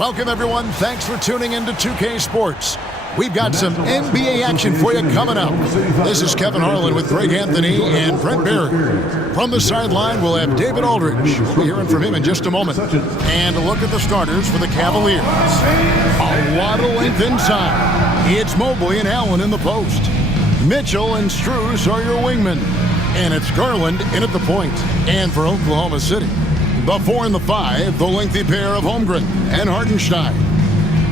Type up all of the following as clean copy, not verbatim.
Welcome, everyone. Thanks for tuning in to 2K Sports. We've got some NBA action for you coming up. This is Kevin Harlan with Greg Anthony and Brent Barry. From the sideline, we'll have David Aldridge. We'll be hearing from him in just a moment. And a look at the starters for the Cavaliers. A lot of length inside. It's Mobley and Allen in the post. Mitchell and Strus are your wingmen. And it's Garland in at the point. And for Oklahoma City, the 4 and the 5, the lengthy pair of Holmgren and Hartenstein.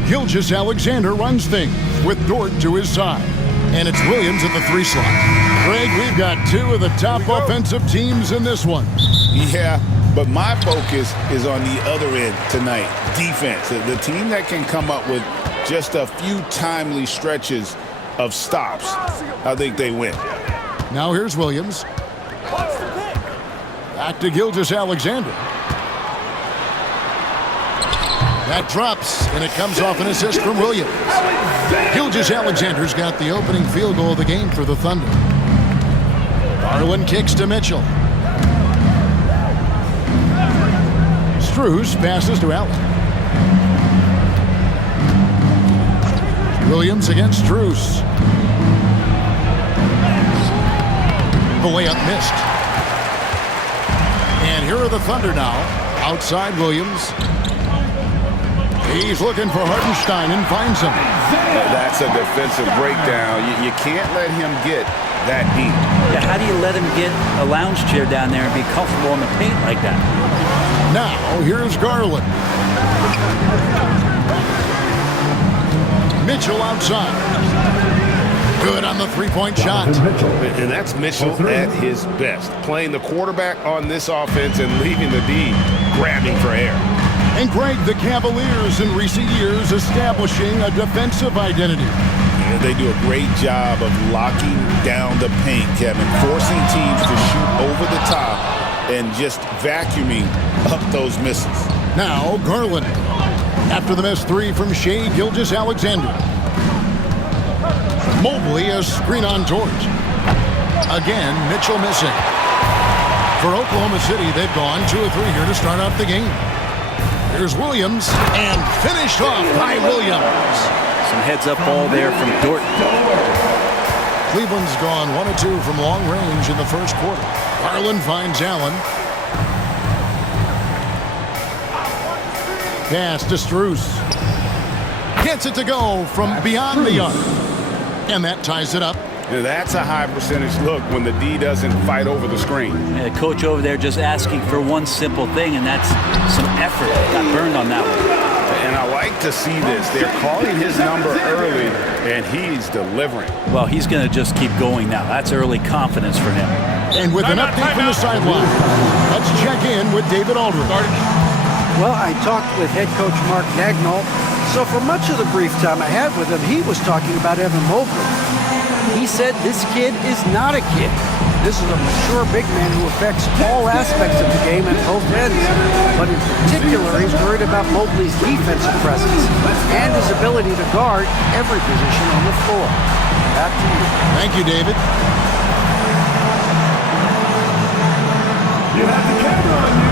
Gilgeous-Alexander runs things with Dort to his side. And it's Williams at the 3 slot. Greg, we've got 2 of the top offensive teams in this one. Yeah, but my focus is on the other end tonight, defense. The team that can come up with just a few timely stretches of stops, I think they win. Now here's Williams. Back to Gilgeous-Alexander. That drops, and it comes off an assist from Williams. Gilgeous-Alexander's got the opening field goal of the game for the Thunder. Garland kicks to Mitchell. Strus passes to Allen. Williams against Strus. The layup missed. And here are the Thunder now. Outside Williams. He's looking for Hartenstein and finds him. That's a defensive breakdown. You can't let him get that deep. Yeah, how do you let him get a lounge chair down there and be comfortable in the paint like that? Now, here's Garland. Mitchell outside. Good on the three-point shot. And that's Mitchell at his best. Playing the quarterback on this offense and leaving the D grabbing for air. And Greg, the Cavaliers in recent years establishing a defensive identity. Yeah, they do a great job of locking down the paint, Kevin, forcing teams to shoot over the top and just vacuuming up those misses. Now, Garland. After the missed 3 from Shai Gilgeous-Alexander. Mobley, a screen on Dort. Again, Mitchell missing. For Oklahoma City, they've gone 2 of 3 here to start out the game. Here's Williams, and finished off by Williams. Some heads-up ball there from Dort. Cleveland's gone 1 of 2 from long range in the first quarter. Garland finds Allen. Pass to Strus. Gets it to go from beyond the arc. And that ties it up. Yeah, that's a high percentage look when the D doesn't fight over the screen. Yeah, coach over there just asking for one simple thing, and that's some effort. Got burned on that one. And I like to see this. They're calling his number early, and he's delivering. Well, he's going to just keep going now. That's early confidence for him. And with an update from the sideline, let's check in with David Aldridge. Well, I talked with head coach Mark Dagnall. So for much of the brief time I had with him, he was talking about Evan Mobley. He said this kid is not a kid. This is a mature big man who affects all aspects of the game at both ends. But in particular, he's worried about Mobley's defensive presence and his ability to guard every position on the floor. Back to you. Thank you, David. You have the camera on you.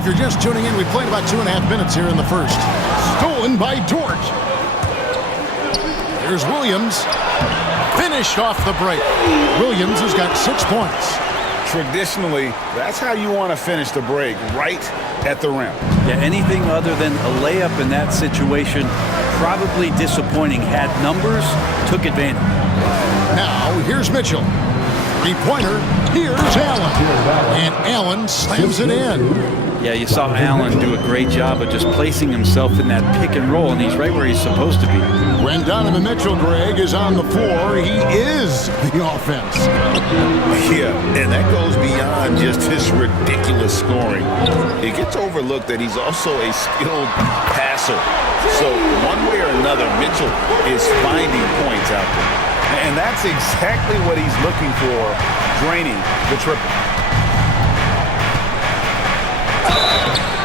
If you're just tuning in, we played about 2.5 minutes here in the first. Stolen by Dort. Here's Williams. Finished off the break. Williams has got 6 points. Traditionally, that's how you want to finish the break, right at the rim. Yeah, anything other than a layup in that situation, probably disappointing. Had numbers, took advantage. Now, here's Mitchell. Three-pointer. Here's Allen. And Allen slams it in. Yeah, you saw Allen do a great job of just placing himself in that pick and roll, and he's right where he's supposed to be. When Donovan Mitchell, Greg, is on the floor, he is the offense. Yeah, and that goes beyond just his ridiculous scoring. It gets overlooked that he's also a skilled passer. So one way or another, Mitchell is finding points out there. And that's exactly what he's looking for, draining the triple.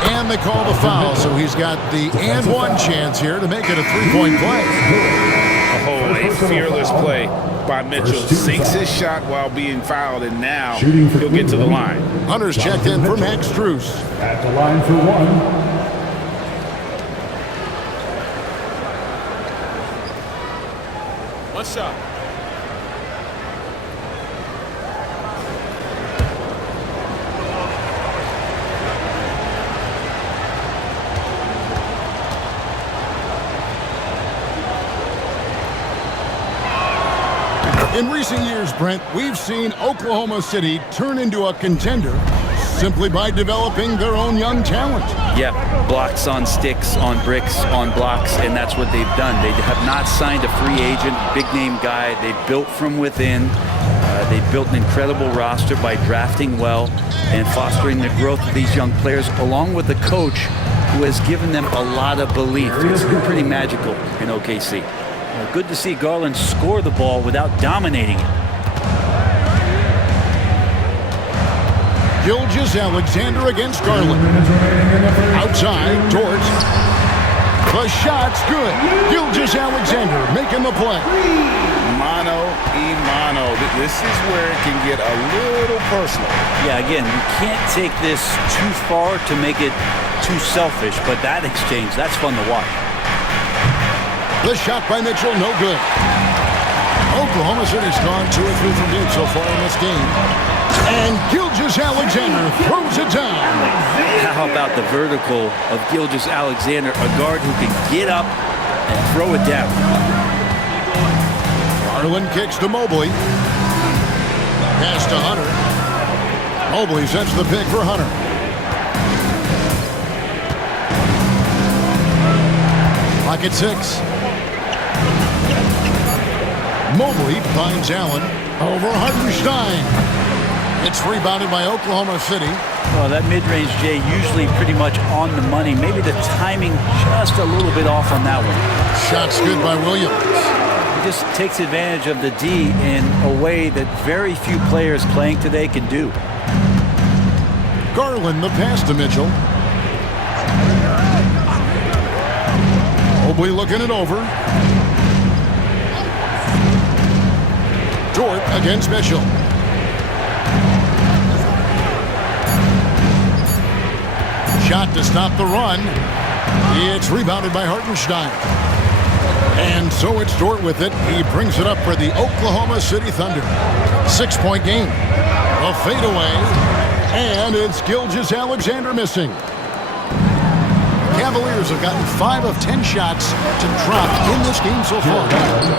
And they call the foul, so he's got the and one chance here to make it a three-point play. Oh, a fearless play by Mitchell. Sinks his shot while being fouled, and now he'll get to the line. Hunter's checked in for Max Strus. At the line for one. One shot. In recent years, Brent, we've seen Oklahoma City turn into a contender simply by developing their own young talent. Yeah, blocks on sticks, on bricks, on blocks, and that's what they've done. They have not signed a free agent, big-name guy. They've built from within. They've built an incredible roster by drafting well and fostering the growth of these young players, along with the coach who has given them a lot of belief. It's been pretty magical in OKC. Good to see Garland score the ball without dominating it. Gilgeous-Alexander against Garland. Outside, Dort. The shot's good. Gilgeous-Alexander making the play. Mano. This is where it can get a little personal. Yeah, again, you can't take this too far to make it too selfish, but that exchange, that's fun to watch. The shot by Mitchell, no good. Oklahoma City's gone 2 or 3 from deep so far in this game. And Gilgeous-Alexander throws it down. How about the vertical of Gilgeous-Alexander, a guard who can get up and throw it down. Garland kicks to Mobley. Pass to Hunter. Mobley sets the pick for Hunter. Clock at 6. Mobley finds Allen over Hartenstein. It's rebounded by Oklahoma City. Well, that mid-range, Jay, usually pretty much on the money. Maybe the timing just a little bit off on that one. Shot's good by Williams. He just takes advantage of the D in a way that very few players playing today can do. Garland the pass to Mitchell. Mobley looking it over. Dort against Mitchell. Shot to stop the run. It's rebounded by Hartenstein. And so it's Dort with it. He brings it up for the Oklahoma City Thunder. 6-point game. A fadeaway. And it's Gilgeous-Alexander missing. Cavaliers have gotten 5 of 10 shots to drop in this game so far.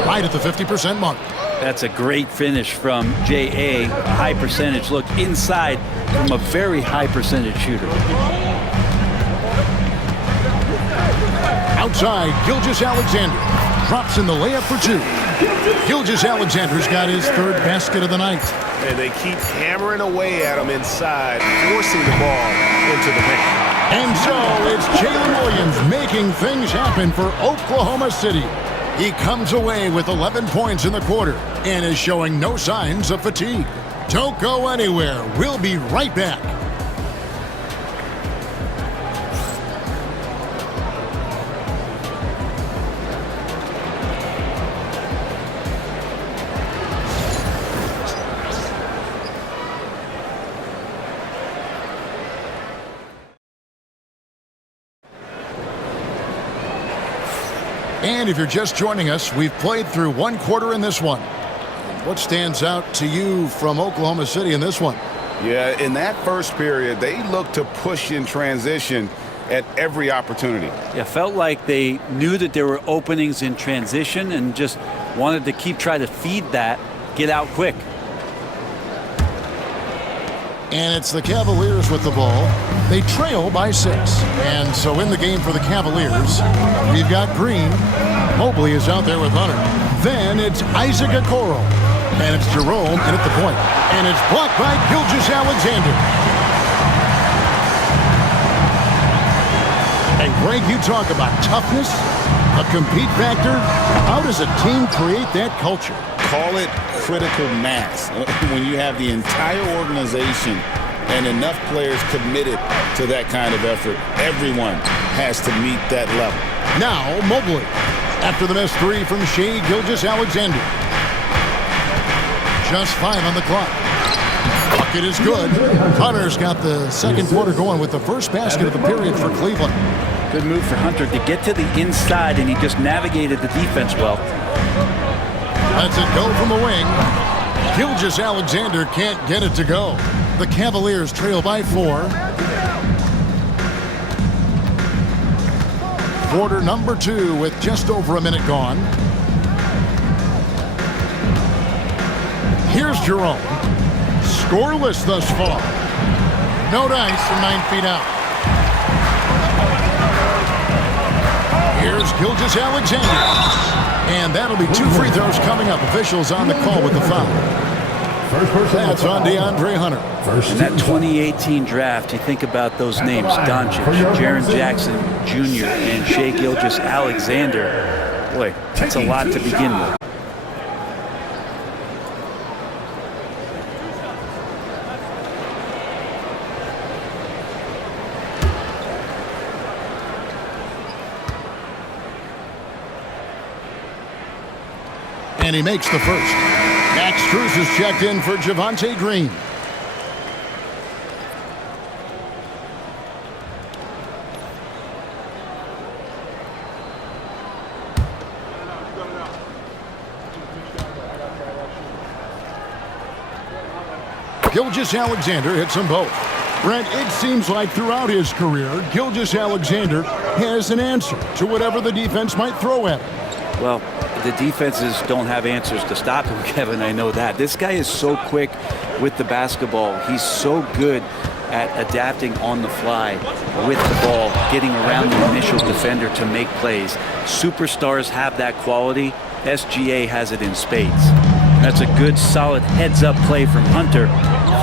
Right at the 50% mark. That's a great finish from J.A. A high percentage look inside from a very high percentage shooter. Outside, Gilgeous-Alexander drops in the layup for 2. Gilgeous-Alexander's got his 3rd basket of the night. And they keep hammering away at him inside, forcing the ball into the paint. And so it's Jalen Williams making things happen for Oklahoma City. He comes away with 11 points in the quarter and is showing no signs of fatigue. Don't go anywhere. We'll be right back. And if you're just joining us, we've played through one quarter in this one. What stands out to you from Oklahoma City in this one? Yeah, in that first period, they looked to push in transition at every opportunity. Yeah, felt like they knew that there were openings in transition and just wanted to keep trying to feed that, get out quick. And it's the Cavaliers with the ball. They trail by 6. And so in the game for the Cavaliers, we've got Green. Mobley is out there with Hunter. Then it's Isaac Okoro. And it's Jerome in at the point. And it's blocked by Gilgeous-Alexander. And Greg, you talk about toughness, a compete factor. How does a team create that culture? Call it critical mass. When you have the entire organization and enough players committed to that kind of effort, everyone has to meet that level. Now, Mobley. After the missed 3 from Shai Gilgeous-Alexander. Just 5 on the clock. Bucket is good. Hunter's got the second quarter going with the first basket of the period for Cleveland. Good move for Hunter to get to the inside, and he just navigated the defense well. Lets it go from the wing. Gilgeous-Alexander can't get it to go. The Cavaliers trail by 4. Quarter number 2 with just over a minute gone. Here's Jerome. Scoreless thus far. No dice from 9 feet out. Here's Gilgeous-Alexander. And that'll be 2 free throws coming up. Officials on the call with the foul. That's on DeAndre Hunter. In that 2018 draft, you think about those names, Doncic, Jaren Jackson Jr., and Shai Gilgeous-Alexander. Boy, that's a lot to begin with. And he makes the first. Max Strus is checked in for Javonte Green. Gilgeous-Alexander hits them both. Brent, it seems like throughout his career, Gilgeous-Alexander has an answer to whatever the defense might throw at him. Well, the defenses don't have answers to stop him, Kevin. I know that. This guy is so quick with the basketball. He's so good at adapting on the fly with the ball, getting around the initial defender to make plays. Superstars have that quality. SGA has it in spades. That's a good, solid heads-up play from Hunter.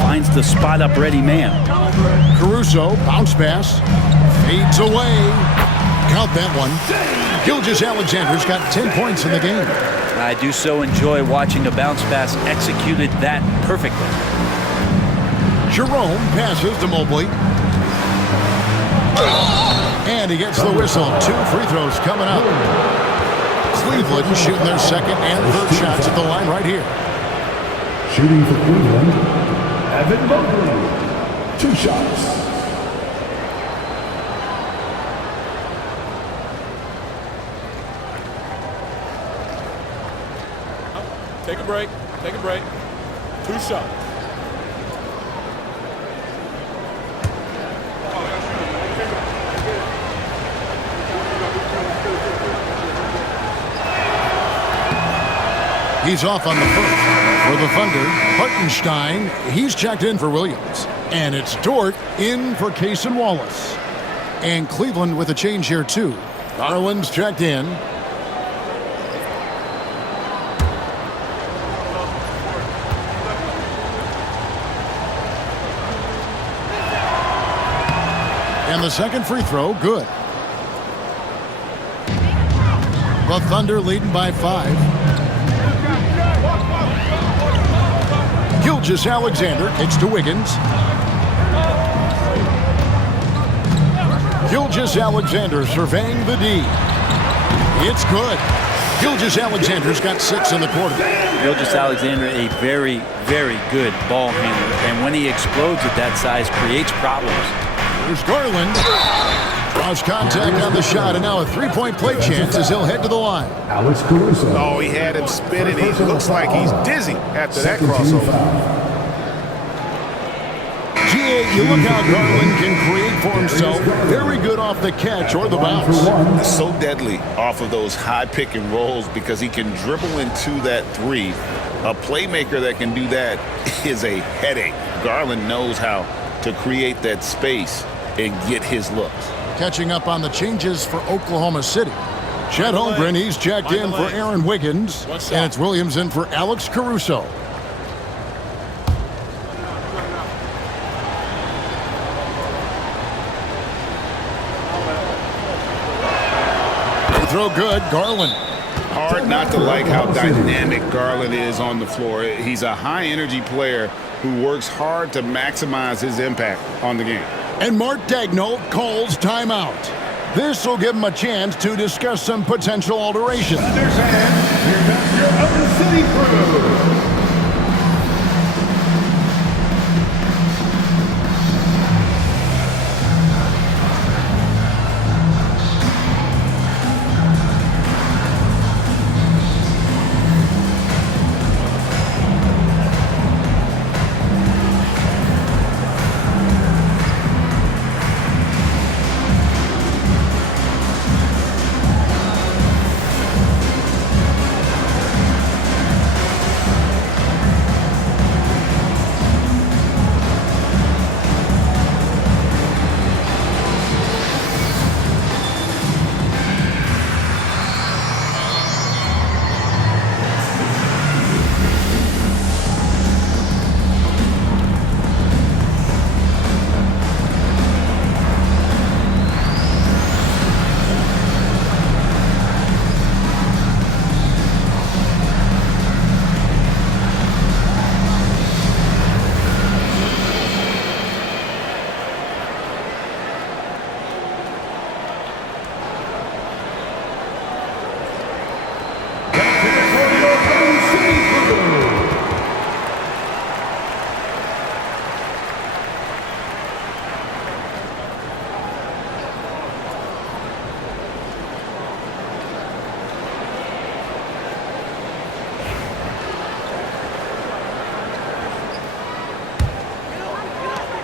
Finds the spot-up ready man. Caruso, bounce pass, fades away. Count that one. Gilgeous-Alexander's got 10 points in the game. I do so enjoy watching a bounce pass executed that perfectly. Jerome passes to Mobley. And he gets the whistle. 2 free throws coming up. Cleveland shooting their second and third shots at the line right here. Shooting for Cleveland, Evan Mobley. 2 shots. Take a break. Take a break. 2 shots. He's off on the first. For the Thunder, Hartenstein, he's checked in for Williams. And it's Dort in for Case and Wallace. And Cleveland with a change here, too. Garland's checked in. And the second free throw, good. The Thunder leading by 5. Gilgeous-Alexander kicks to Wiggins. Gilgeous-Alexander surveying the D. It's good. Gilgeous-Alexander's got 6 in the quarter. Gilgeous-Alexander, a very, very good ball handler. And when he explodes at that size, creates problems. There's Garland. Lost contact on the shot, and now a three-point play chance as he'll head to the line. Alex Caruso. Oh, he had him spinning. He looks like he's dizzy after that crossover. GA, you look how Garland can create for himself. Very good off the catch or the bounce. So deadly off of those high pick and rolls because he can dribble into that three. A playmaker that can do that is a headache. Garland knows how to create that space and get his looks. Catching up on the changes for Oklahoma City. Chet Holmgren, he's checked in for Aaron Wiggins. And it's Williams in for Alex Caruso. Throw good, Garland. Hard not to like how dynamic Garland is on the floor. He's a high-energy player who works hard to maximize his impact on the game. And Mark Daigneault calls timeout. This will give him a chance to discuss some potential alterations. Here comes your Oklahoma City crew.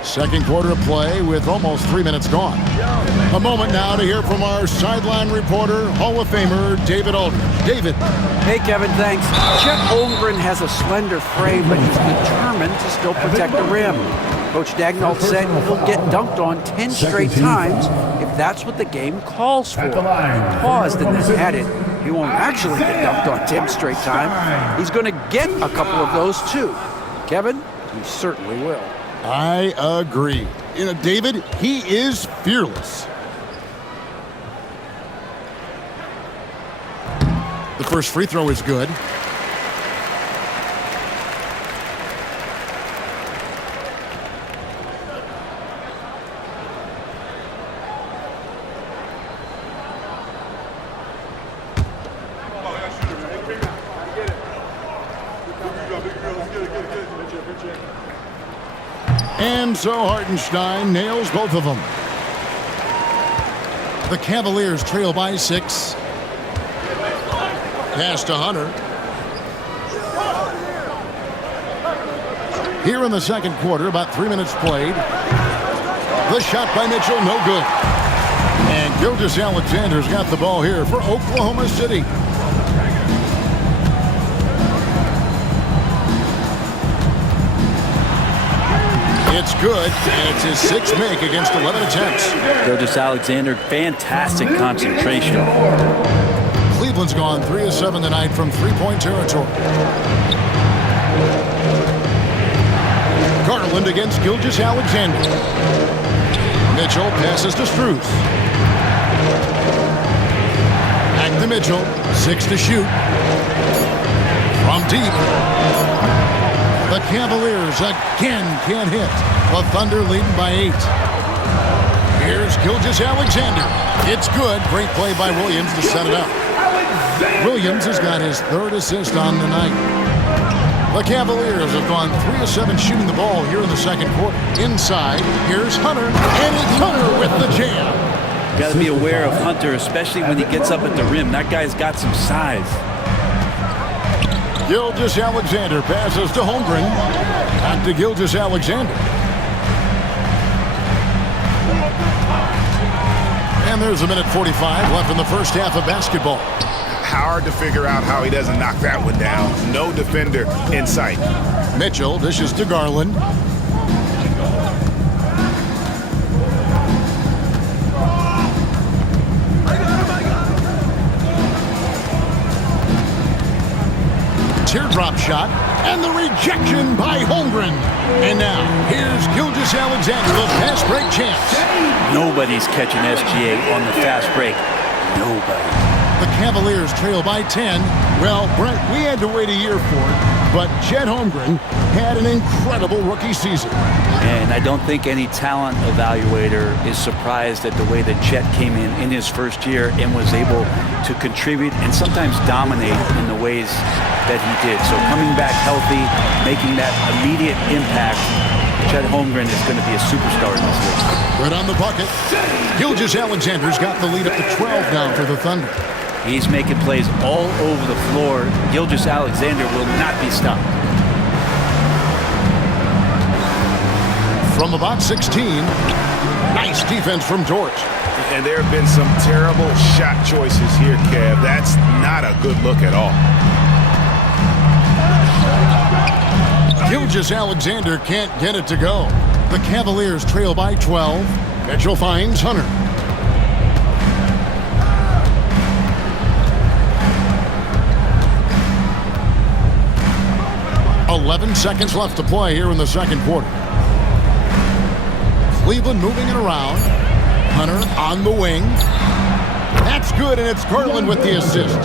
Second quarter of play with almost 3 minutes gone. A moment now to hear from our sideline reporter, Hall of Famer David Aldridge. David. Hey, Kevin, thanks. Chet Holmgren has a slender frame, but he's determined to still protect the rim. Coach Daigneault said he'll get dunked on 10 straight times if that's what the game calls for. He paused and then added, he won't actually get dunked on 10 straight times. He's going to get a couple of those, too. Kevin, he certainly will. I agree. You know, David, he is fearless. The first free throw is good. And so Hartenstein nails both of them. The Cavaliers trail by 6. Pass to Hunter. Here in the second quarter, about 3 minutes played. The shot by Mitchell, no good. And Gilgeous-Alexander's got the ball here for Oklahoma City. It's good, and it's his 6th make against 11 attempts. Gilgeous-Alexander, fantastic concentration. Cleveland's gone 3 of 7 tonight from three-point territory. Garland against Gilgeous-Alexander. Mitchell passes to Strus. Back to Mitchell, 6 to shoot. From deep. The Cavaliers again can't hit. The Thunder leading by 8. Here's Gilgeous-Alexander. It's good. Great play by Williams to set it up. Williams has got his 3rd assist on the night. The Cavaliers have gone 3 of 7 shooting the ball here in the second quarter. Inside, here's Hunter, and it's Hunter with the jam. Got to be aware of Hunter, especially when he gets up at the rim. That guy's got some size. Gilgeous-Alexander passes to Holmgren. Back to Gilgeous-Alexander. And there's a minute 45 left in the first half of basketball. Hard to figure out how he doesn't knock that one down. No defender in sight. Mitchell dishes to Garland. Teardrop shot, and the rejection by Holmgren. And now, here's Gilgeous-Alexander, the fast break champs. Nobody's catching SGA on the fast break. Nobody. The Cavaliers trail by 10. Well, Brent, we had to wait a year for it, but Chet Holmgren had an incredible rookie season. And I don't think any talent evaluator is surprised at the way that Chet came in his first year and was able to contribute and sometimes dominate in the ways that he did. So coming back healthy, making that immediate impact, Chet Holmgren is going to be a superstar in this league. Right on the bucket. Gilgeous-Alexander's got the lead up to 12 now for the Thunder. He's making plays all over the floor. Gilgeous-Alexander will not be stopped. From about 16, nice defense from Dort. And there have been some terrible shot choices here, Kev. That's not a good look at all. Gilgeous-Alexander can't get it to go. The Cavaliers trail by 12. Mitchell finds Hunter. "11 seconds left to play here in the second quarter. Cleveland moving it around. Hunter on the wing. That's good, and it's Garland with the assist.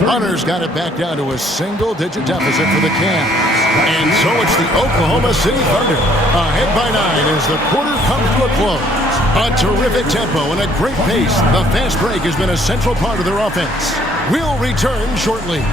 Hunter's got it back down to a single-digit deficit for the Cavs. And so it's the Oklahoma City Thunder ahead by 9 as the quarter comes to a close. A terrific tempo and a great pace. The fast break has been a central part of their offense. We'll return shortly.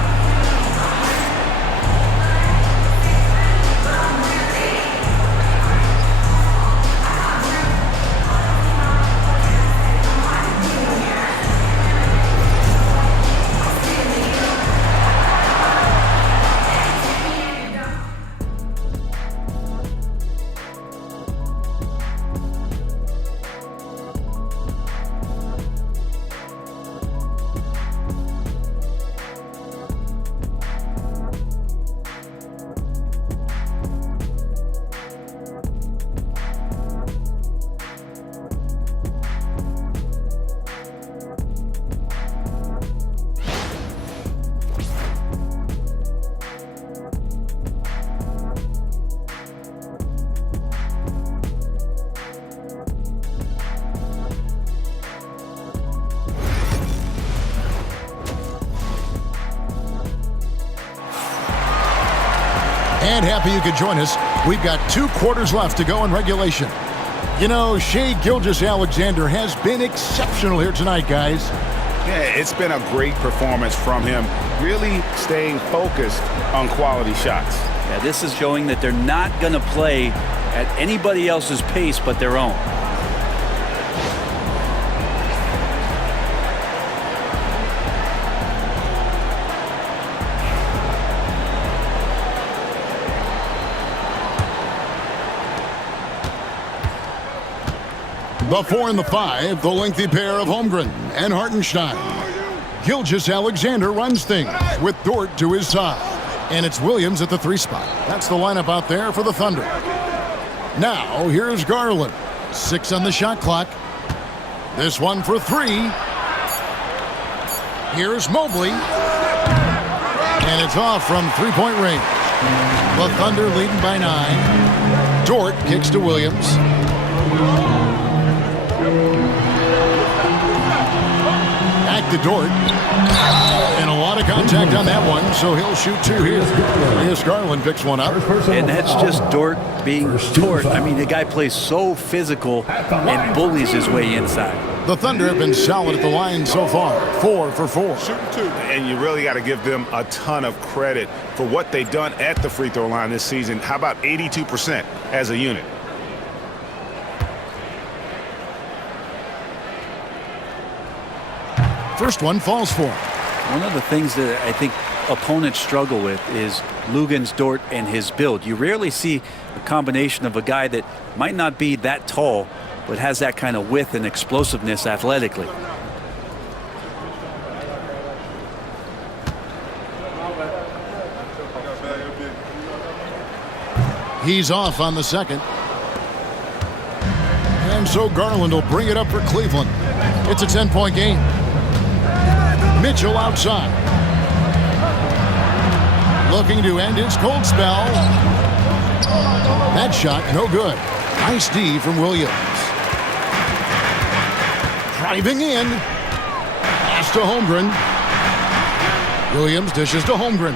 And happy you could join us. We've got 2 quarters left to go in regulation. You know, Shai Gilgeous-Alexander has been exceptional here tonight, guys. Yeah, it's been a great performance from him, really staying focused on quality shots. Yeah, this is showing that they're not going to play at anybody else's pace but their own. The 4 and the 5, the lengthy pair of Holmgren and Hartenstein. Gilgeous-Alexander runs things with Dort to his side. And it's Williams at the 3 spot. That's the lineup out there for the Thunder. Now, here's Garland. 6 on the shot clock. This one for 3. Here's Mobley. And it's off from 3-point range. The Thunder leading by 9. Dort kicks to Williams. Back to Dort. And a lot of contact on that one, so he'll shoot 2 here. Yes, Garland picks one up. And that's just Dort being Dort. I mean, the guy plays so physical and bullies his way inside. The Thunder have been solid at the line so far. 4 for 4. Shooting 2. And you really got to give them a ton of credit for what they've done at the free throw line this season. How about 82% as a unit? First one falls for him. One of the things that I think opponents struggle with is Lugan's Dort and his build. You rarely see a combination of a guy that might not be that tall, but has that kind of width and explosiveness athletically. He's off on the second. And so Garland will bring it up for Cleveland. It's a 10-point game. Mitchell outside. Looking to end his cold spell. That shot, no good. Nice D from Williams. Driving in. Pass to Holmgren. Williams dishes to Holmgren.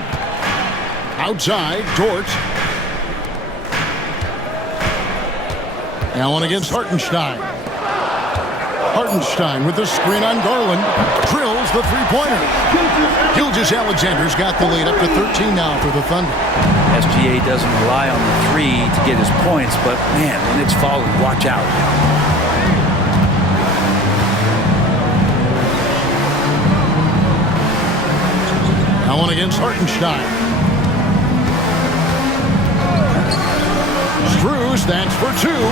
Outside, Dort. Allen against Hartenstein. Hartenstein with the screen on Garland. Drills the three-pointer. Gilgeous-Alexander's got the lead up to 13 now for the Thunder. SGA doesn't rely on the three to get his points, but man, when it's falling, watch out. Allen against Hartenstein. Strus, that's for two,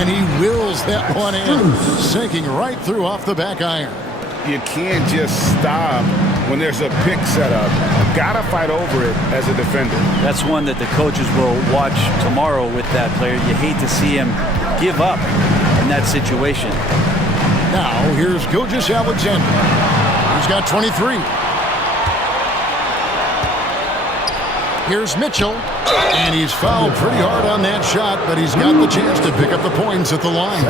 and he wills that one in, sinking right through off the back iron. You can't just stop when there's a pick set up. Gotta fight over it as a defender. That's one that the coaches will watch tomorrow with that player. You hate to see him give up in that situation. Now, here's Gilgeous-Alexander. He's got 23. Here's Mitchell, and he's fouled pretty hard on that shot, but he's got the chance to pick up the points at the line.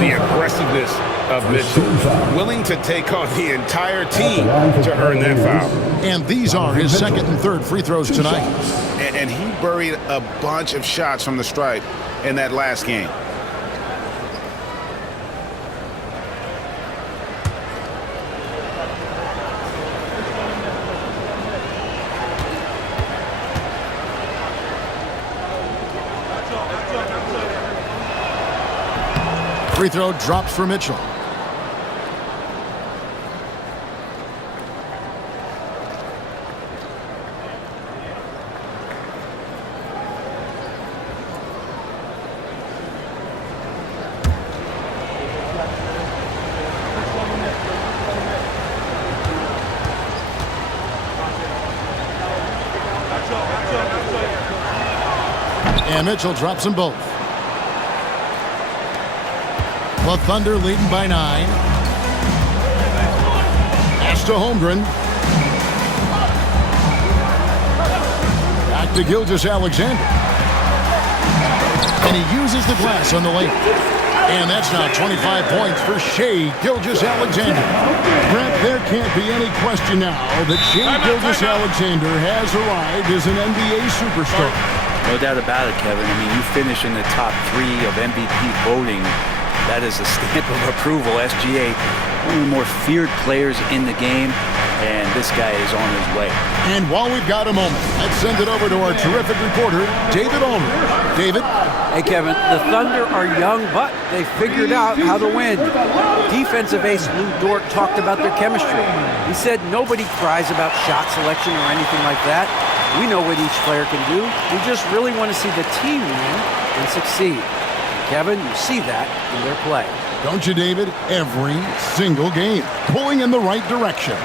The aggressiveness of Mitchell, willing to take on the entire team to earn that foul. And these are his second and third free throws tonight. And he buried a bunch of shots from the stripe in that last game. Free throw drops for Mitchell. And Mitchell drops them both. The Thunder leading by 9. Pass to Holmgren. Back to Gilgeous-Alexander. And he uses the glass on the lane. And that's now 25 points for Shai Gilgeous-Alexander. Brent, there can't be any question now that Shai Gilgeous-Alexander has arrived as an NBA superstar. No doubt about it, Kevin. I mean, you finish in the top 3 of MVP voting. That is a stamp of approval. SGA, one of the more feared players in the game, and this guy is on his way. And while we've got a moment, let's send it over to our terrific reporter, David Ulmer. David? Hey, Kevin, the Thunder are young, but they figured out how to win. Defensive ace Lou Dort talked about their chemistry. He said nobody cries about shot selection or anything like that. We know what each player can do. We just really want to see the team win and succeed. Kevin, you see that in their play. Don't you, David? Every single game, pulling in the right direction.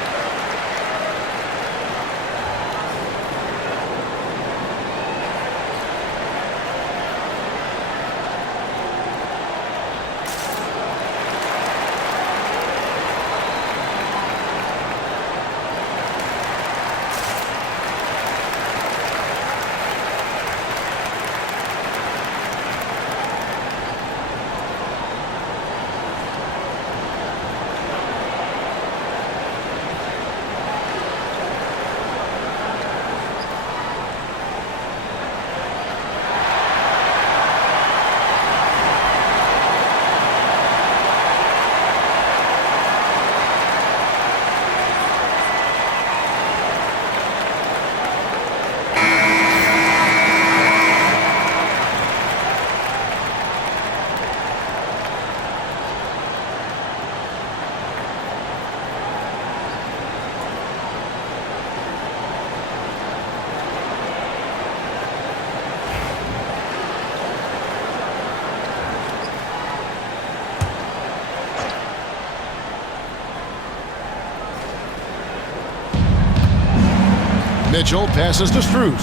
Mitchell passes to Strus.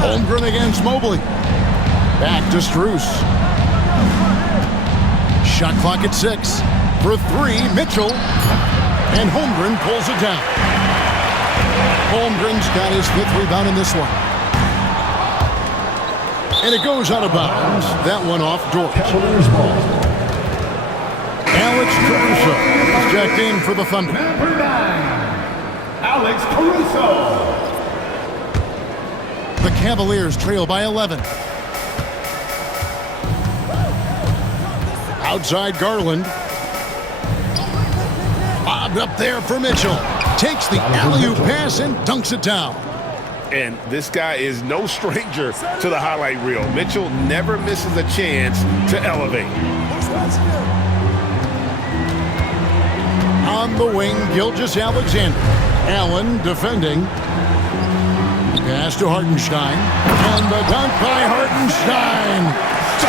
Holmgren against Mobley. Back to Strus. Shot clock at 6. For 3, Mitchell. And Holmgren pulls it down. Holmgren's got his 5th rebound in this one. And it goes out of bounds. That one off Dort. Alex Caruso is checked in for the Thunder. Number 9, Alex Caruso. The Cavaliers trail by 11. Outside Garland. Bobbed up there for Mitchell. Takes the alley-oop pass and dunks it down. And this guy is no stranger to the highlight reel. Mitchell never misses a chance to elevate. On the wing, Gilgeous-Alexander. Allen defending. Pass to Hartenstein. And the dunk by Hartenstein.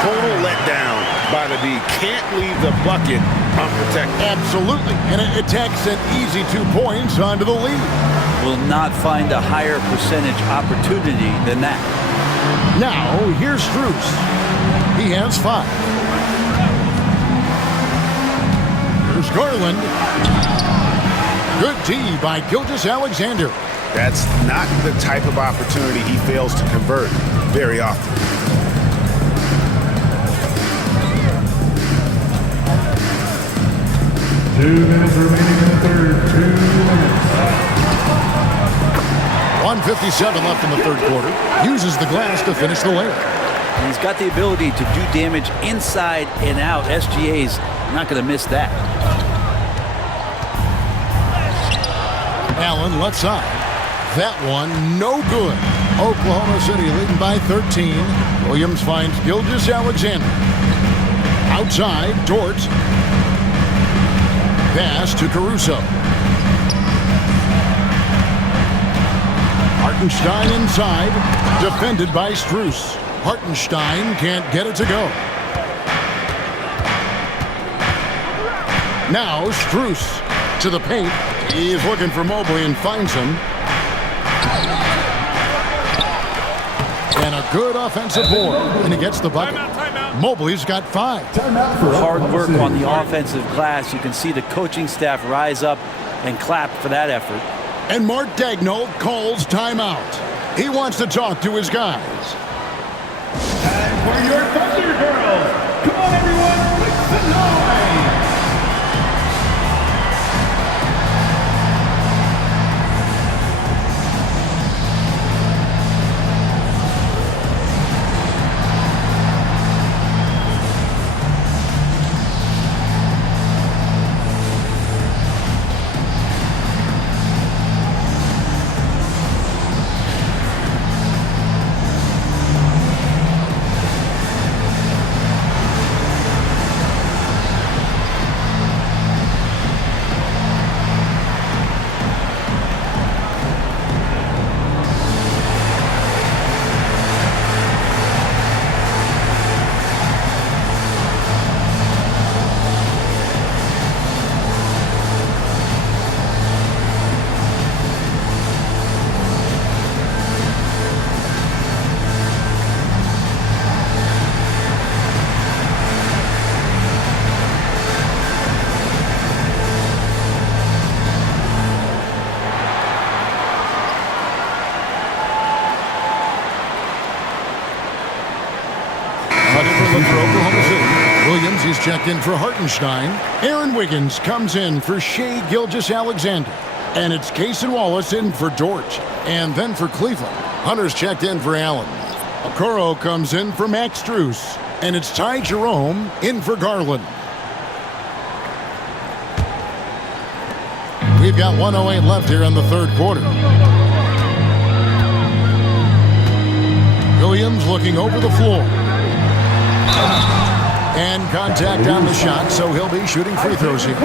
Total letdown by the D. Can't leave the bucket unprotected. Absolutely. And it takes an easy 2 points onto the lead. Will not find a higher percentage opportunity than that. Now, here's Strus. He has 5. Here's Garland. Good D by Gilgeous-Alexander. That's not the type of opportunity he fails to convert very often. Two minutes remaining in the third. 2 minutes. 1:57 left in the third quarter. Uses the glass to finish the layup. And he's got the ability to do damage inside and out. SGA's not going to miss that. Allen left side. That one no good. Oklahoma City leading by 13. Williams finds Gilgeous-Alexander. Outside, Dort. Pass to Caruso. Hartenstein inside. Defended by Strus. Hartenstein can't get it to go. Now Strus to the paint. He's looking for Mobley and finds him. And a good offensive board. And he gets the bucket. Mobley's got 5. Hard work on the offensive glass. You can see the coaching staff rise up and clap for that effort. And Mark Daigneault calls timeout. He wants to talk to his guys. Time for your Thunder Girls. Come on, everyone, make some noise. For Oklahoma City. Williams is checked in for Hartenstein. Aaron Wiggins comes in for Shai Gilgeous-Alexander. And it's Cason Wallace in for Dort. And then for Cleveland, Hunter's checked in for Allen. Okoro comes in for Max Strus. And it's Ty Jerome in for Garland. We've got 1:08 left here in the third quarter. Williams looking over the floor. And contact on the shot, so he'll be shooting free throws here.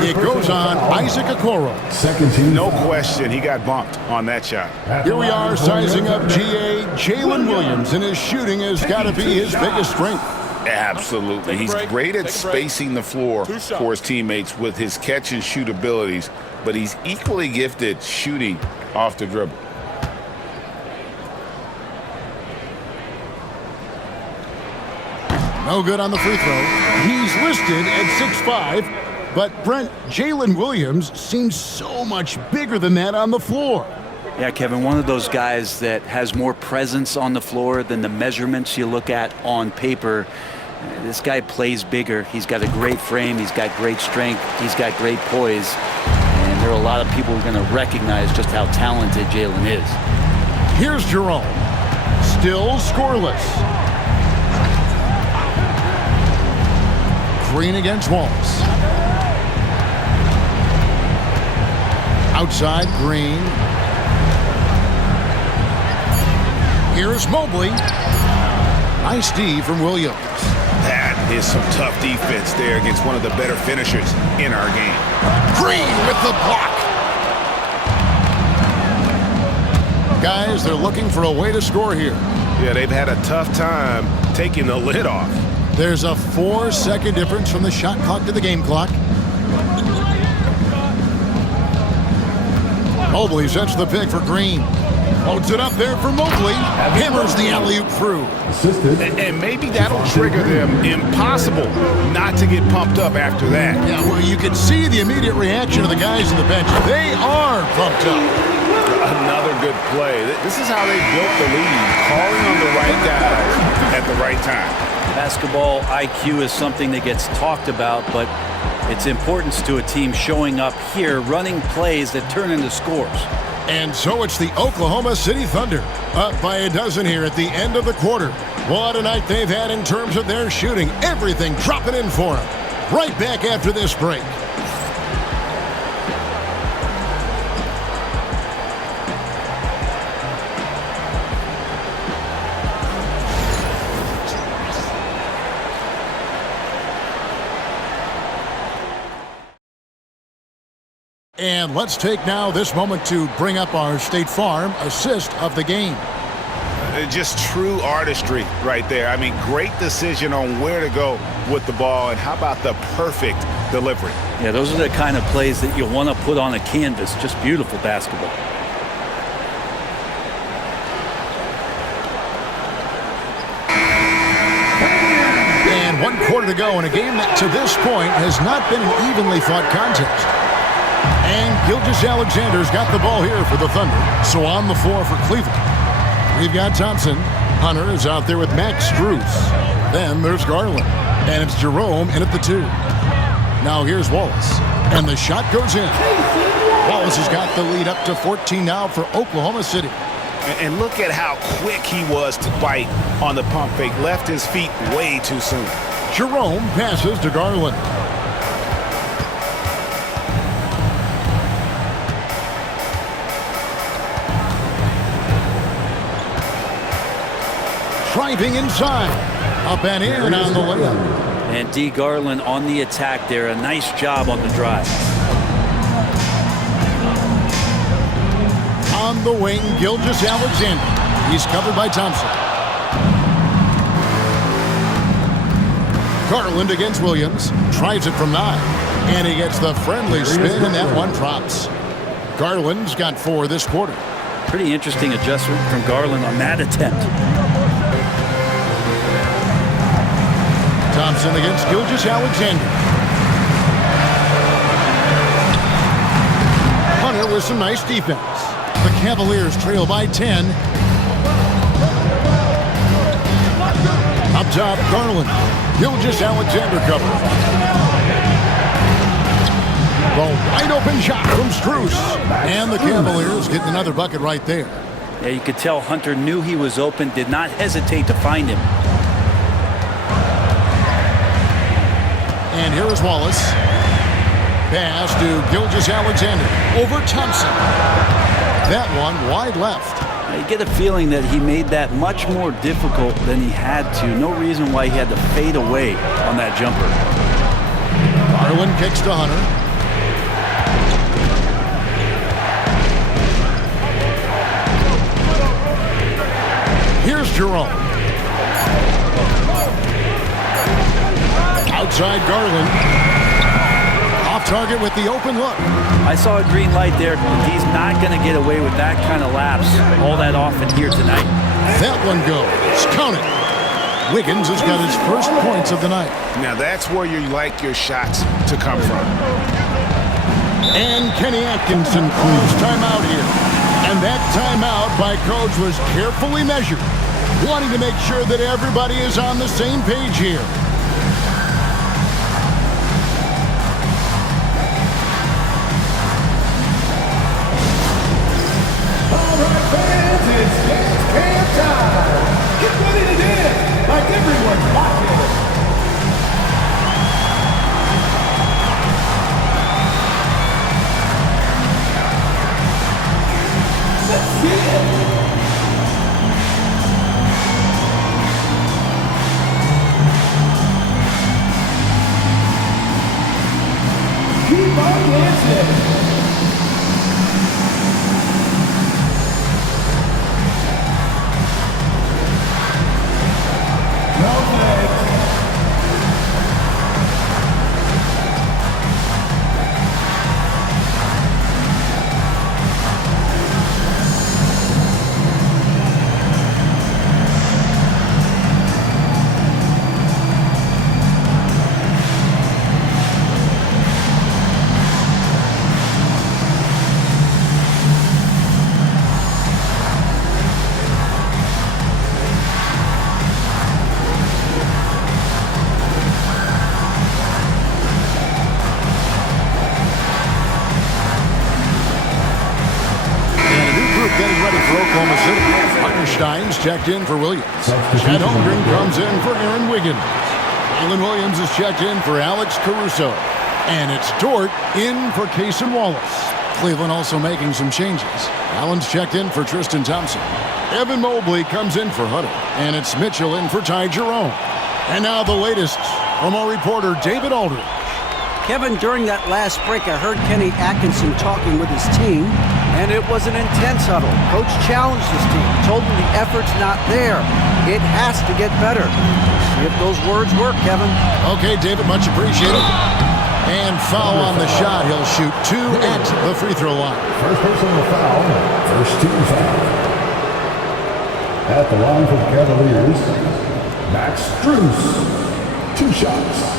It goes on Isaac Okoro. Second team. No question, he got bumped on that shot. Here we are sizing up GA. Jalen Williams, and his shooting has got to be his biggest strength. Absolutely. He's great at spacing the floor for his teammates with his catch and shoot abilities, but he's equally gifted shooting off the dribble. No good on the free throw. He's listed at 6'5", but Brent, Jalen Williams seems so much bigger than that on the floor. Yeah, Kevin, one of those guys that has more presence on the floor than the measurements you look at on paper. This guy plays bigger. He's got a great frame. He's got great strength. He's got great poise. And there are a lot of people who are going to recognize just how talented Jalen is. Here's Jerome. Still scoreless. Green against Wallace. Outside, Green. Here's Mobley. Nice D from Williams. That is some tough defense there against one of the better finishers in our game. Green with the block. Guys, they're looking for a way to score here. Yeah, they've had a tough time taking the lid off. There's a 4-second difference from the shot clock to the game clock. Mobley sets the pick for Green. Loads it up there for Mobley. Hammers the alley-oop through. And maybe that'll trigger them. Impossible not to get pumped up after that. Yeah, well, you can see the immediate reaction of the guys on the bench. They are pumped up. Another good play. This is how they built the lead. Calling on the right guys at the right time. Basketball IQ is something that gets talked about, but its importance to a team showing up here, running plays that turn into scores. And so it's the Oklahoma City Thunder, up by a dozen here at the end of the quarter. What a night they've had in terms of their shooting. Everything dropping in for them. Right back after this break. And let's take now this moment to bring up our State Farm assist of the game. Just true artistry right there. I mean, great decision on where to go with the ball, and how about the perfect delivery? Yeah, those are the kind of plays that you want to put on a canvas. Just beautiful basketball. And 1 quarter to go in a game that to this point has not been an evenly fought contest. And Gilgeous-Alexander's got the ball here for the Thunder. So on the floor for Cleveland, we've got Thompson. Hunter is out there with Max Strus. Then there's Garland. And it's Jerome in at the 2. Now here's Wallace. And the shot goes in. Wallace has got the lead up to 14 now for Oklahoma City. And look at how quick he was to bite on the pump fake. Left his feet way too soon. Jerome passes to Garland. Driving inside. Up and in on the layup. And D. Garland on the attack there. A nice job on the drive. On the wing, Gilgeous-Alexander. He's covered by Thompson. Garland against Williams. Tries it from 9. And he gets the friendly spin, and that one drops. Garland's got 4 this quarter. Pretty interesting adjustment from Garland on that attempt. Thompson against Gilgeous-Alexander. Hunter with some nice defense. The Cavaliers trail by 10. Up top, Garland. Gilgeous-Alexander cover. The wide open shot from Strus. And the Cavaliers getting another bucket right there. Yeah, you could tell Hunter knew he was open, did not hesitate to find him. And here is Wallace. Pass to Gilgeous-Alexander. Over Thompson. That one wide left. You get a feeling that he made that much more difficult than he had to. No reason why he had to fade away on that jumper. Garland kicks to Hunter. Here's Jerome. target with the open look. I saw a green light there. He's not going to get away with that kind of lapse all that often here tonight. That one goes. Count it. Wiggins has got his first points of the night. Now that's where you like your shots to come from. And Kenny Atkinson calls timeout here. And that timeout by coach was carefully measured, wanting to make sure that everybody is on the same page here. All right, fans, it's dance camp time. Get ready to dance like everyone's watching. Let's see it. Keep on dancing. No thanks. Getting ready for Oklahoma City. Hartenstein's checked in for Williams. Chad Holmgren comes in for Aaron Wiggins. Alan Williams is checked in for Alex Caruso. And it's Dort in for Cason Wallace. Cleveland also making some changes. Allen's checked in for Tristan Thompson. Evan Mobley comes in for Huddle. And it's Mitchell in for Ty Jerome. And now the latest from our reporter David Aldridge. Kevin, during that last break, I heard Kenny Atkinson talking with his team, and it was an intense huddle. Coach challenged his team, told them the effort's not there. It has to get better. See if those words work, Kevin. Okay, David, much appreciated. And foul on the shot. He'll shoot 2 at the free throw line. First personal foul. First team foul. At the line for the Cavaliers, Max Strus. 2 shots.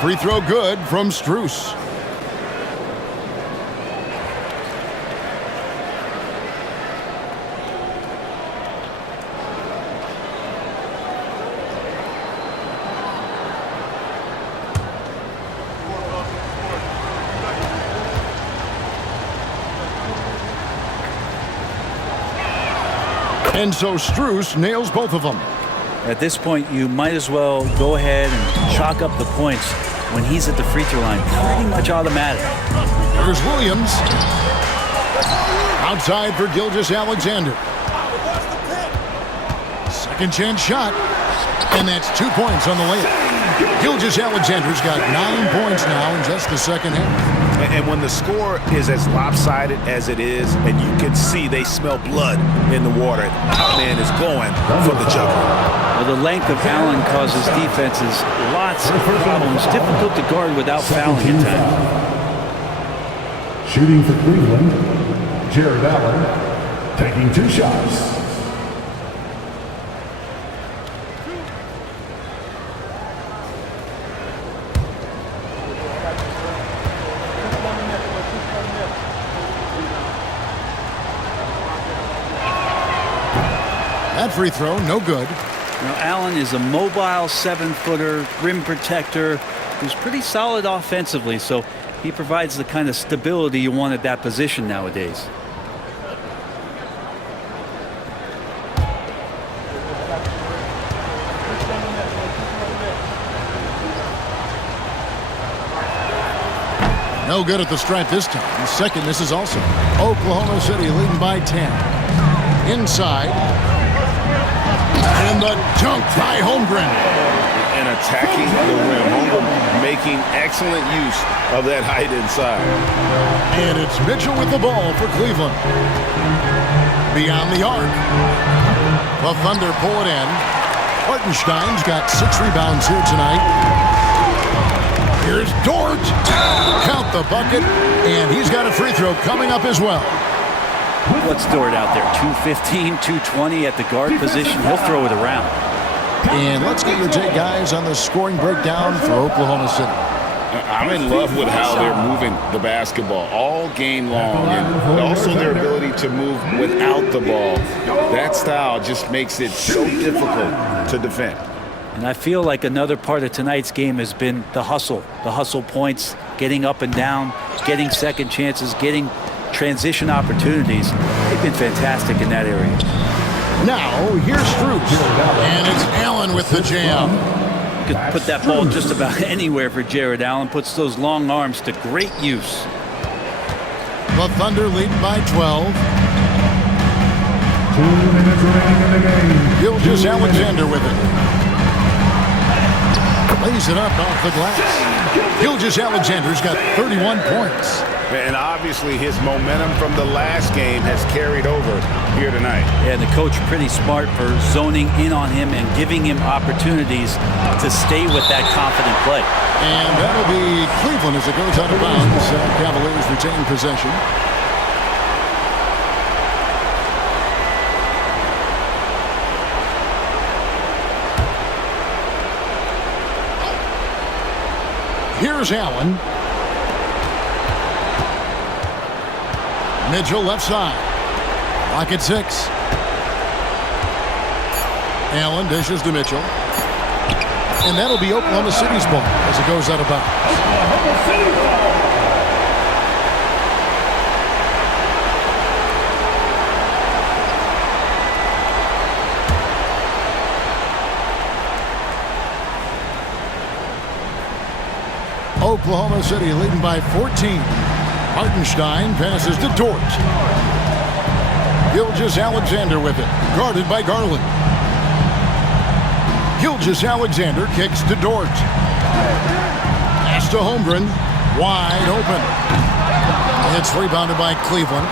Free throw good from Strus. And so Strus nails both of them. At this point, you might as well go ahead and chalk up the points when he's at the free throw line. Pretty much automatic. Here's Williams. Outside for Gilgeous-Alexander. Second chance shot. And that's 2 points on the layup. Gilgeous-Alexander's got 9 points now in just the second half. And when the score is as lopsided as it is, and you can see they smell blood in the water, that man is going for the jugular. Well, the length of Allen causes defenses lots of problems. Difficult to guard without fouling at times. Shooting for Cleveland, Jared Allen taking 2 shots. That free throw, no good. Now, Allen is a mobile 7-footer, rim protector, who's pretty solid offensively, so he provides the kind of stability you want at that position nowadays. No good at the stripe this time. The second misses also. Oklahoma City leading by 10. Inside. And the dunk by Holmgren. And attacking the rim. Holmgren making excellent use of that height inside. And it's Mitchell with the ball for Cleveland. Beyond the arc. The Thunder pull it in. Hartenstein's got 6 rebounds here tonight. Here's Dort. Count the bucket. And he's got a free throw coming up as well. What's Dort out there? 215, 220 at the guard position. He'll throw it around. And let's get your take, guys, on the scoring breakdown for Oklahoma City. I'm in love with how they're moving the basketball all game long, and also their ability to move without the ball. That style just makes it so difficult to defend. And I feel like another part of tonight's game has been the hustle points, getting up and down, getting second chances, getting transition opportunities. They've been fantastic in that area. Now, here's Strus. And it's Allen with the jam. You could put that ball just about anywhere for Jared Allen. Puts those long arms to great use. The Thunder lead by 12. 2 minutes remaining in the game. Gilgeous Alexander with it. Lays it up off the glass. Gilgeous Alexander's got 31 points. And obviously his momentum from the last game has carried over here tonight. Yeah, and the coach pretty smart for zoning in on him and giving him opportunities to stay with that confident play. And that'll be Cleveland as it goes out of bounds. Cavaliers retain possession. Here's Allen. Mitchell left side. Clock at 6. Allen dishes to Mitchell. And that'll be Oklahoma City's ball as it goes out of bounds. Oklahoma City ball. Oklahoma City leading by 14. Hartenstein passes to Dort. Gilgeous Alexander with it. Guarded by Garland. Gilgeous Alexander kicks to Dort. Pass to Holmgren. Wide open. It's rebounded by Cleveland.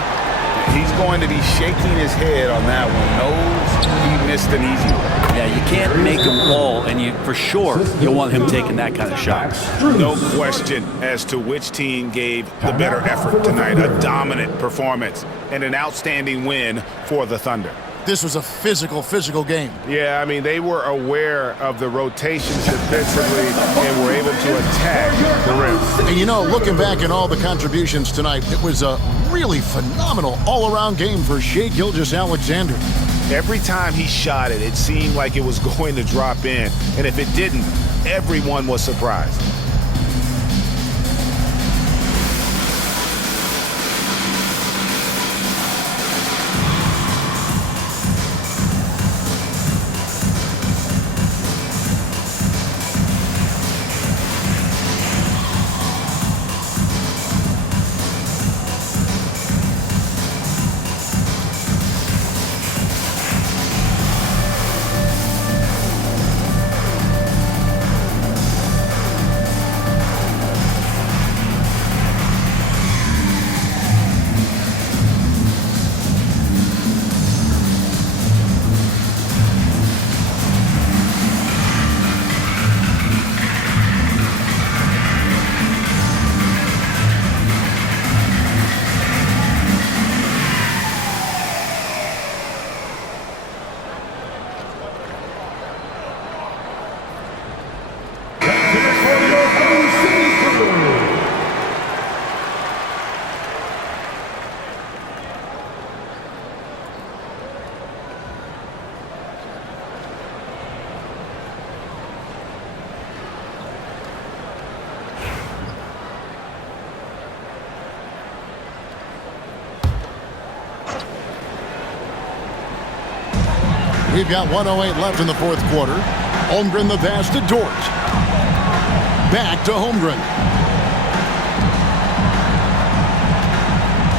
He's going to be shaking his head on that one. Knows he missed an easy one. Yeah, you can't make him fall, and you for sure you'll want him taking that kind of shot. No question as to which team gave the better effort tonight. A dominant performance and an outstanding win for the Thunder. This was a physical game. Yeah, I mean, they were aware of the rotations defensively and were able to attack the rim. And you know, looking back at all the contributions tonight, it was a really phenomenal all-around game for Shai Gilgeous-Alexander. Every time he shot it, it seemed like it was going to drop in. And if it didn't, everyone was surprised. We've got 1:08 left in the fourth quarter. Holmgren the pass to Dort. Back to Holmgren.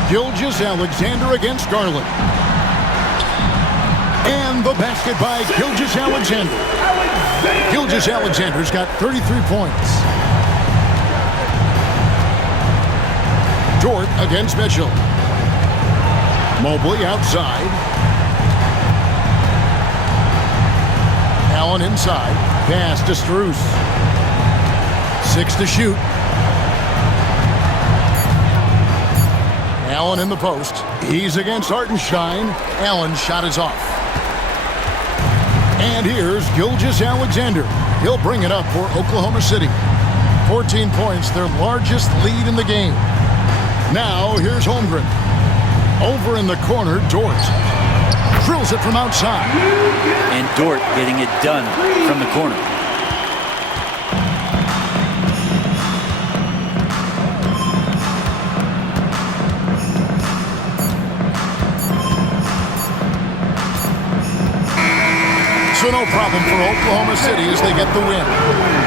Gilgeous Alexander against Garland. And And the basket by Gilgeous-Alexander. Gilgeous-Alexander's got 33 points. Dort against Mitchell. Mobley outside. Allen inside. Pass to Strus. 6 to shoot. Allen in the post. He's against Hartenstein. Allen's shot is off. And here's Gilgeous-Alexander. He'll bring it up for Oklahoma City. 14 points, their largest lead in the game. Now, here's Holmgren. Over in the corner, Dort. Drills it from outside. And Dort getting it done from the corner. So no problem for Oklahoma City as they get the win.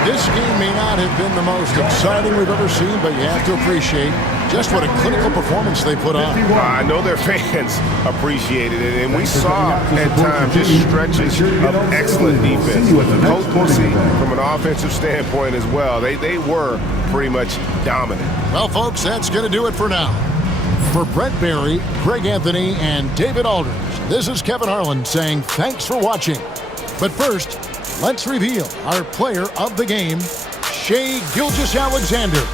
This game may not have been the most exciting we've ever seen, but you have to appreciate just what a clinical performance they put on. I know their fans appreciated it, and we saw at times just stretches of excellent defense. Potency from an offensive standpoint as well. They were pretty much dominant. Well, folks, that's going to do it for now. For Brent Barry, Greg Anthony, and David Aldridge, this is Kevin Harlan saying thanks for watching. But first, let's reveal our player of the game, Shai Gilgeous-Alexander.